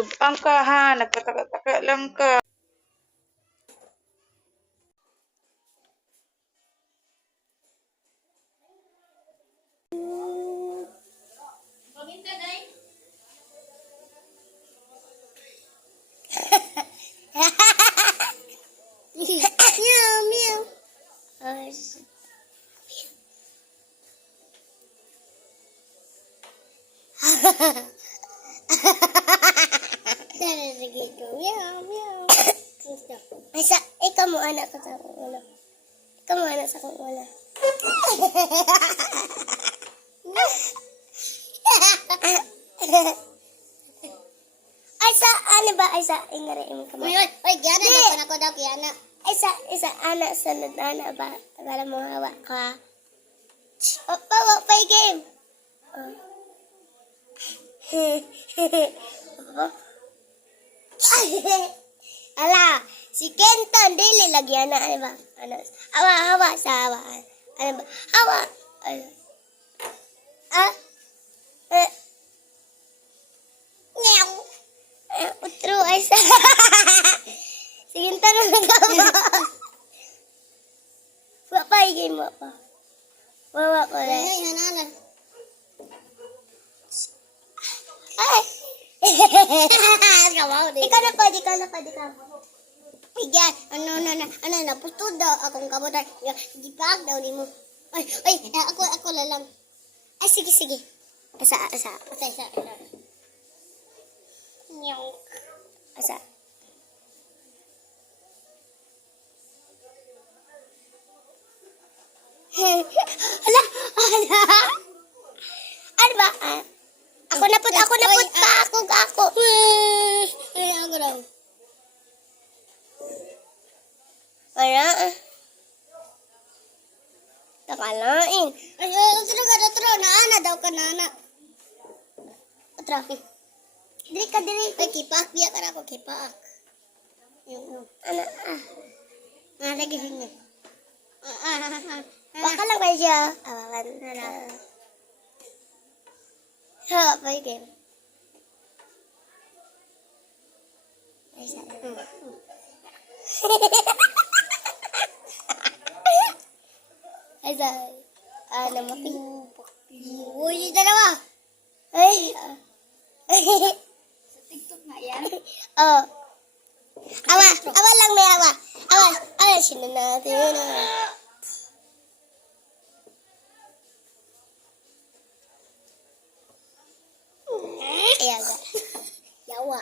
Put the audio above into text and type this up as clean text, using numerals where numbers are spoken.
Subang ka ha, nagpataka-taka lang ka. Meow, meow. Sige ko. Meow, meow. Ay, ikaw mo anak ko sa akong ulo. Ikaw mo anak sa akong ulo. Ay, ano ba? Ay, ingari mo ka ba? Uy, gana daw ko daw kaya anak. Ay, anak, sunod na anak ba? Tagala mo hawak ka. Pawa, pay game. Ala, si Kenton, dili lagyan na, ano ba? Ano, hawa sa hawa. Ano ba? Hawa. Nyaw. Utro ay sa. Sige, tanong na ka mo. Wapay mo pa. Wawa ko na. Ay, hananan. Ay! Ikaw na pwede ka. Bigyan, ano na, pusto daw akong kabutan. Gipag daw ni mo. Ay, ako lalang. Ay, sige. Asa. Nyaw. Asa. Hala. Ano ba? Ako na put pa. Ako. Ay, ako daw. Wala. Takalain. Ay, utro. Naana daw ka, nana. Utro. Diri. Ay, kipak. Biya ka na ako, kipak. Ano, lagi niya. Baka lang kayo siya. Awakan. Ha, pay game. Ay, ano mo? Uy, dalawa. Ay. Sa TikTok na yan? Oo. Awa lang may awa. Awa, sino natin? Ayan. Yawa.